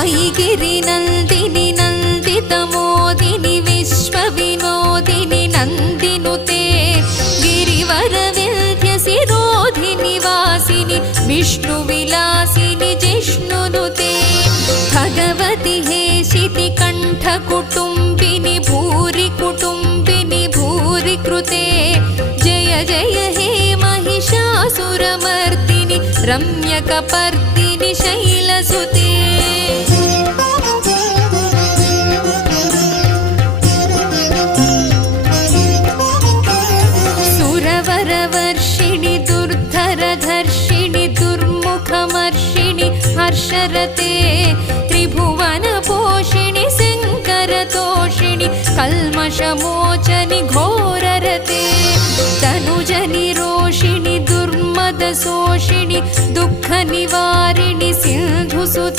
ऐगिरिनन्दिनि नन्दितमोदिनि विश्वविनोदिनि नन्दिनुते गिरिवरविन्ध्यसिरोधिनि वासिनि विष्णुविलासिनि जिष्णुनुते भगवति हेशिति कण्ठकुटुम्बिनि भूरि कुटुम्बिनि भूरि कृते जय जय हे महिषासुरमर्दिनि रम्यकपर्दिनि शैलसुते सुरवरवर्षिणि दुर्धरधर्षिणि दुर्मुखमर्षिणि हर्षरते त्रिभुवनपोषिणि शङ्करतोषिणि कल्मषमोचनि घोररते तनुजनिरोषिणि दुर्मदशोषिणि दुःखनिवारिणि सिन्धुसुते